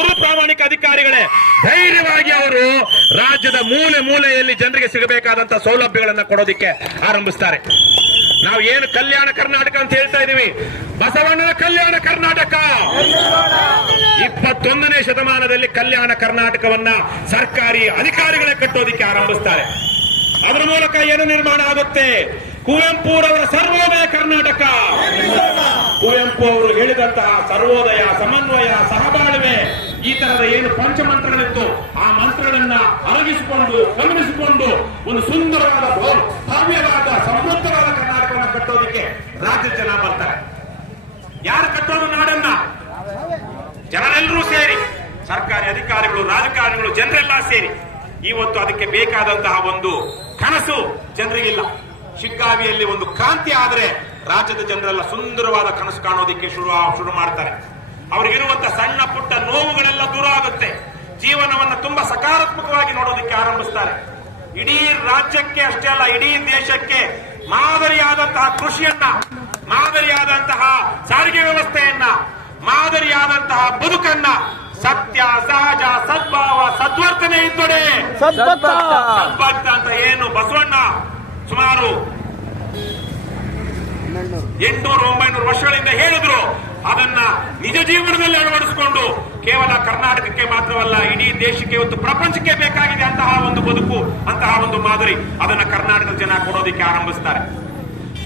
ಪ್ರಾಮಾಣಿಕ ಅಧಿಕಾರಿಗಳೇ ಧೈರ್ಯವಾಗಿ ಅವರು ರಾಜ್ಯದ ಮೂಲೆ ಮೂಲೆಯಲ್ಲಿ ಜನರಿಗೆ ಸಿಗಬೇಕಾದಂತಹ ಸೌಲಭ್ಯಗಳನ್ನು ಕೊಡೋದಿಕ್ಕೆ ಆರಂಭಿಸ್ತಾರೆ. ನಾವು ಏನು ಕಲ್ಯಾಣ ಕರ್ನಾಟಕ ಅಂತ ಹೇಳ್ತಾ ಇದೀವಿ, ಬಸವಣ್ಣನ ಕಲ್ಯಾಣ ಕರ್ನಾಟಕ 21ನೇ ಶತಮಾನದಲ್ಲಿ ಕಲ್ಯಾಣ ಕರ್ನಾಟಕವನ್ನ ಸರ್ಕಾರಿ ಅಧಿಕಾರಿಗಳೇ ಕಟ್ಟೋದಿಕ್ಕೆ ಆರಂಭಿಸ್ತಾರೆ. ಅದರ ಮೂಲಕ ಏನು ನಿರ್ಮಾಣ ಆಗುತ್ತೆ? ಕುವೆಂಪುರವರ ಸರ್ವೋದಯ ಕರ್ನಾಟಕ. ಕುವೆಂಪು ಅವರು ಹೇಳಿದಂತಹ ಸರ್ವೋದಯ, ಸಮನ್ವಯ, ಸಹಬಾಳ್ವೆ, ಈ ತರದ ಏನು ಪಂಚಮಂತ್ರಗಳಿತ್ತು ಆ ಮಂತ್ರಗಳನ್ನ ಅರಗಿಸಿಕೊಂಡು ಗಮನಿಸಿಕೊಂಡು ಒಂದು ಸುಂದರವಾದ ಭವ್ಯವಾದ ಸಮೃದ್ಧವಾದ ಕರ್ನಾಟಕವನ್ನು ಕಟ್ಟೋದಕ್ಕೆ ರಾಜ್ಯದ ಜನ ಬರ್ತಾರೆ. ಯಾರು ಕಟ್ಟೋದು ನಾಡನ್ನ? ಜನರೆಲ್ಲರೂ ಸೇರಿ, ಸರ್ಕಾರಿ ಅಧಿಕಾರಿಗಳು, ರಾಜಕಾರಣಿಗಳು, ಜನರೆಲ್ಲ ಸೇರಿ. ಇವತ್ತು ಅದಕ್ಕೆ ಬೇಕಾದಂತಹ ಒಂದು ಕನಸು ಜನರಿಗಿಲ್ಲ. ಶಿಗ್ಗಾವಿಯಲ್ಲಿ ಒಂದು ಕ್ರಾಂತಿ ಆದ್ರೆ ರಾಜ್ಯದ ಜನರೆಲ್ಲ ಸುಂದರವಾದ ಕನಸು ಕಾಣೋದಿಕ್ಕೆ ಶುರು ಮಾಡ್ತಾರೆ. ಅವರಿಗಿರುವಂತಹ ಸಣ್ಣ ಪುಟ್ಟ ನೋವುಗಳೆಲ್ಲ ದೂರ ಆಗುತ್ತೆ. ಜೀವನವನ್ನು ತುಂಬಾ ಸಕಾರಾತ್ಮಕವಾಗಿ ನೋಡೋದಕ್ಕೆ ಆರಂಭಿಸ್ತಾರೆ. ಇಡೀ ರಾಜ್ಯಕ್ಕೆ ಅಷ್ಟೇ ಅಲ್ಲ, ಇಡೀ ದೇಶಕ್ಕೆ ಮಾದರಿಯಾದಂತಹ ಕೃಷಿಯನ್ನ, ಮಾದರಿಯಾದಂತಹ ಸಾರಿಗೆ ವ್ಯವಸ್ಥೆಯನ್ನ, ಮಾದರಿಯಾದಂತಹ ಬದುಕನ್ನ, ಸತ್ಯ, ಸಹಜ, ಸದ್ಭಾವ, ಸದ್ವರ್ತನೆ ಇದ್ದೊಡೆ ಸದ್ಭಕ್ತ ಅಂತ ಏನು ಬಸವಣ್ಣ ಸುಮಾರು 800-900 ವರ್ಷಗಳಿಂದ ಹೇಳಿದ್ರು, ಅದನ್ನ ನಿಜ ಜೀವನದಲ್ಲಿ ಅಳವಡಿಸಿಕೊಂಡು ಕೇವಲ ಕರ್ನಾಟಕಕ್ಕೆ ಮಾತ್ರವಲ್ಲ ಇಡೀ ದೇಶಕ್ಕೆ, ಇವತ್ತು ಪ್ರಪಂಚಕ್ಕೆ ಬೇಕಾಗಿದೆ ಅಂತಹ ಒಂದು ಬದುಕು, ಅಂತಹ ಒಂದು ಮಾದರಿ, ಅದನ್ನ ಕರ್ನಾಟಕದ ಜನ ಕೊಡೋದಿಕ್ಕೆ ಆರಂಭಿಸ್ತಾರೆ.